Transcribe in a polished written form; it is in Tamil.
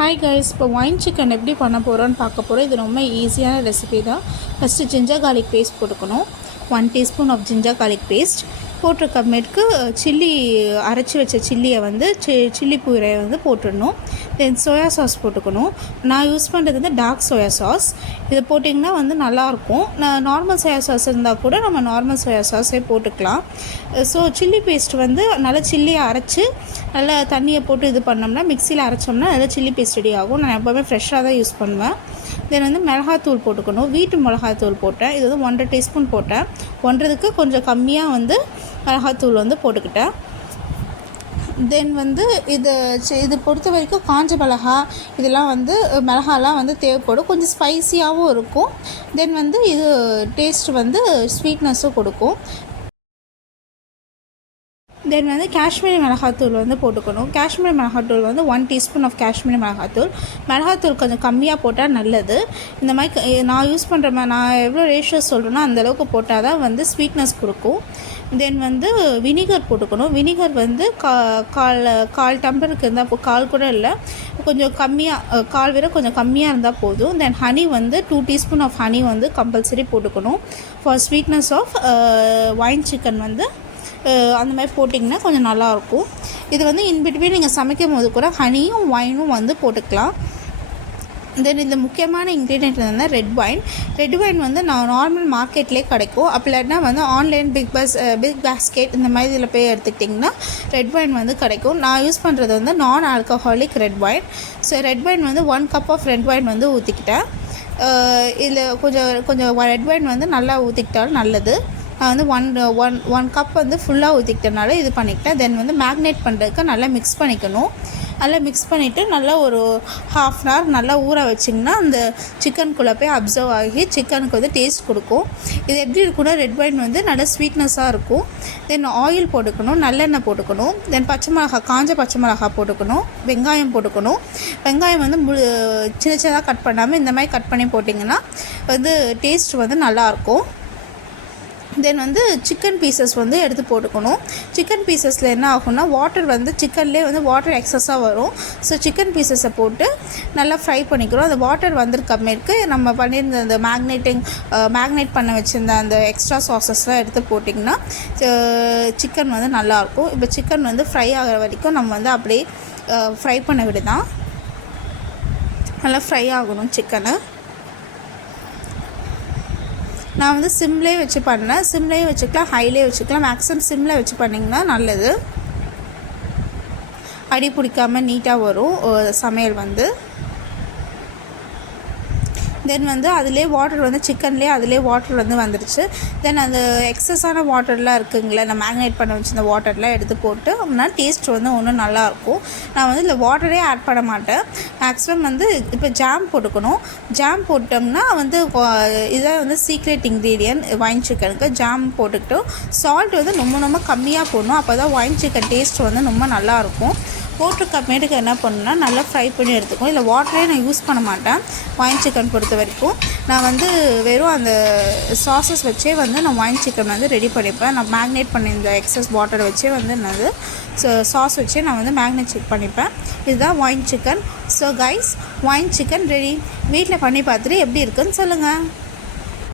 ஹாய் கைஸ், இப்போ ஒயின் சிக்கன் எப்படி பண்ண போகிறோன்னு பார்க்க போகிறோம். இது ரொம்ப ஈஸியான ரெசிபி தான். ஃபஸ்ட்டு ஜிஞ்சர் கார்லிக் பேஸ்ட் போட்டுக்கணும். 1 teaspoon of ginger garlic paste போட்டிருக்கமேட்டுக்கு சில்லி அரைச்சி வச்ச சில்லியை வந்து சில்லி பூரையை வந்து போட்டுடணும். தென் சோயா சாஸ் போட்டுக்கணும். நான் யூஸ் பண்ணுறது வந்து டார்க் சோயா சாஸ். இதை போட்டிங்கன்னா வந்து நல்லாயிருக்கும். நான் நார்மல் சோயா சாஸ் இருந்தால் கூட நம்ம நார்மல் சோயா சாஸே போட்டுக்கலாம். ஸோ சில்லி பேஸ்ட் வந்து நல்லா சில்லியை அரைச்சி நல்லா தண்ணியை போட்டு இது பண்ணோம்னா மிக்சியில் அரைச்சோம்னா நல்லா சில்லி பேஸ்ட் ரெடி ஆகும். நான் எப்போவுமே ஃப்ரெஷ்ஷாக தான் யூஸ் பண்ணுவேன். தென் வந்து மிளகாத்தூள் போட்டுக்கணும். வீட்டு மிளகாத்தூள் போட்டேன். இது வந்து 1.5 டீஸ்பூன் போட்டேன். 1க்கு கொஞ்சம் கம்மியாக வந்து மிளகாத்தூள் வந்து போட்டுக்கிட்டேன். தென் வந்து இது பொறுத்த வரைக்கும் காஞ்ச மிளகா இதெல்லாம் வந்து மிளகாலாம் வந்து தேவைப்படும். கொஞ்சம் ஸ்பைஸியாகவும் இருக்கும். தென் வந்து இது டேஸ்ட் வந்து ஸ்வீட்னஸும் கொடுக்கும். தென் வந்து காஷ்மீரி மிளகாத்தூள் வந்து போட்டுக்கணும். காஷ்மீரி மிளகாத்தூள் வந்து 1 டீஸ்பூன் ஆஃப் காஷ்மீரி மிளகாத்தூள் கொஞ்சம் கம்மியாக போட்டால் நல்லது. இந்த மாதிரி நான் யூஸ் பண்ணுற நான் எவ்வளோ ரேஷியோஸ் சொல்கிறேன்னா அந்தளவுக்கு போட்டால் தான் வந்து ஸ்வீட்னஸ் கொடுக்கும். தென் வந்து வினிகர் போட்டுக்கணும். வினிகர் வந்து கால் டம்ளருக்கு இருந்தால் கால் கூட இல்லை, கொஞ்சம் கம்மியாக கால் விட கொஞ்சம் கம்மியாக இருந்தால் போதும். தென் ஹனி வந்து 2 டீஸ்பூன் ஆஃப் ஹனி வந்து கம்பல்சரி போட்டுக்கணும் for sweetness of wine chicken வந்து அந்த மாதிரி போட்டிங்கன்னா கொஞ்சம் நல்லாயிருக்கும். இது வந்து இன்பிட்வீன் நீங்கள் சமைக்கும் போது கூட ஹனியும் ஒயினும் வந்து போட்டுக்கலாம். தென் இந்த முக்கியமான இன்க்ரீடியன்ட் வந்து ரெட் ஒயின் வந்து நான் நார்மல் மார்க்கெட்லேயே கிடைக்கும். அப்படி இல்லாட்டினா வந்து ஆன்லைன் பிக் பாஸ்கெட் இந்த மாதிரி இதில் போய் எடுத்துக்கிட்டிங்கன்னா ரெட் ஒயின் வந்து கிடைக்கும். நான் யூஸ் பண்ணுறது வந்து நான் alcoholic red wine. So red wine வந்து 1 கப் ஆஃப் ரெட் ஒயின் வந்து ஊற்றிக்கிட்டேன். இதில் கொஞ்சம் ரெட் ஒயின் வந்து நல்லா ஊற்றிக்கிட்டாலும் நல்லது. நான் வந்து ஒன் கப் வந்து ஃபுல்லாக ஊற்றிக்கிட்டனால இது பண்ணிக்கிட்டேன். தென் வந்து மேக்னேட் பண்ணுறதுக்கு நல்லா மிக்ஸ் பண்ணிக்கணும். நல்லா மிக்ஸ் பண்ணிவிட்டு நல்லா ஒரு 1/2 அன் ஹவர் நல்லா ஊற வச்சிங்கன்னா அந்த சிக்கனுக்குள்ளே போய் அப்சர்வ் ஆகி சிக்கனுக்கு வந்து டேஸ்ட் கொடுக்கும். இது எப்படி இருக்குன்னா ரெட் ஒயின் வந்து நல்லா ஸ்வீட்னஸாக இருக்கும். தென் ஆயில் போட்டுக்கணும், நல்லெண்ணெய் போட்டுக்கணும். தென் காஞ்ச பச்சை மிளகா போட்டுக்கணும். வெங்காயம் போட்டுக்கணும். வெங்காயம் வந்து சின்ன சின்னதாக கட் பண்ணாமல் இந்த மாதிரி கட் பண்ணி போட்டிங்கன்னா வந்து டேஸ்ட் வந்து நல்லாயிருக்கும். தென் வந்து சிக்கன் பீசஸ் வந்து எடுத்து போட்டுக்கணும். சிக்கன் பீசஸில் என்ன ஆகும்னா வாட்டர் வந்து சிக்கன்லேயே வந்து வாட்டர் எக்ஸஸாக வரும். ஸோ சிக்கன் பீசஸை போட்டு நல்லா ஃப்ரை பண்ணிக்கிறோம். அந்த வாட்டர் வந்திருக்கமேற்கு நம்ம பண்ணியிருந்த அந்த மேக்னேட் பண்ண வச்சுருந்த அந்த எக்ஸ்ட்ரா சாஸஸ்லாம் எடுத்து போட்டிங்கன்னா சிக்கன் வந்து நல்லாயிருக்கும். இப்போ சிக்கன் வந்து ஃப்ரை ஆகிற வரைக்கும் நம்ம வந்து அப்படியே ஃப்ரை பண்ண விடுதான். நல்லா ஃப்ரை ஆகணும் சிக்கனு. நான் வந்து சிம்லேயே வச்சு பண்ணேன். சிம்லேயும் வச்சுக்கலாம், ஹைலேயே வச்சுக்கலாம். மேக்ஸிமம் சிம்மில் வச்சு பண்ணிங்கன்னா நல்லது. அடி பிடிக்காமல் நீட்டாக வரும் சமையல் வந்து. தென் வந்து அதிலே வாட்டர் வந்து சிக்கன்லேயே அதிலே வாட்டர் வந்து வந்துடுச்சு. தென் அந்த எக்ஸஸான வாட்டர்லாம் இருக்குங்களே, நான் மேக்னேட் பண்ண வச்சுருந்த வாட்டர்லாம் எடுத்து போட்டு அப்படின்னா டேஸ்ட் வந்து ஒன்றும் நல்லாயிருக்கும். நான் வந்து இதில் வாட்டரே ஆட் பண்ண மாட்டேன். மேக்ஸிமம் வந்து இப்போ ஜாம் போட்டுக்கணும். ஜாம் போட்டோம்னா வந்து இதான் வந்து சீக்ரெட் இன்க்ரீடியன்ட் ஒயின் சிக்கனுக்கு. ஜாம் போட்டுக்கிட்டோம். சால்ட் வந்து ரொம்ப கம்மியாக போடணும். அப்போ தான் ஒயின் சிக்கன் டேஸ்ட் வந்து ரொம்ப நல்லாயிருக்கும். போட்டிருக்கமேட்டுக்கு என்ன பண்ணுன்னா நல்லா ஃப்ரை பண்ணி எடுத்துக்கும். இல்லை வாட்டரே நான் யூஸ் பண்ண மாட்டேன் ஒயின் சிக்கன் பொறுத்த வரைக்கும். நான் வந்து வெறும் அந்த சாஸஸ் வச்சே வந்து நான் ஒயின் சிக்கன் வந்து ரெடி பண்ணிப்பேன். நான் மேக்னேட் பண்ணி இந்த எக்ஸஸ் வாட்டரை வச்சே வந்து நான் சாஸ் வச்சே நான் வந்து மேக்னேட் பண்ணிப்பேன். இதுதான் wine chicken. So guys, wine chicken ready. வீட்டில் பண்ணி பார்த்துட்டு எப்படி இருக்குன்னு சொல்லுங்கள்.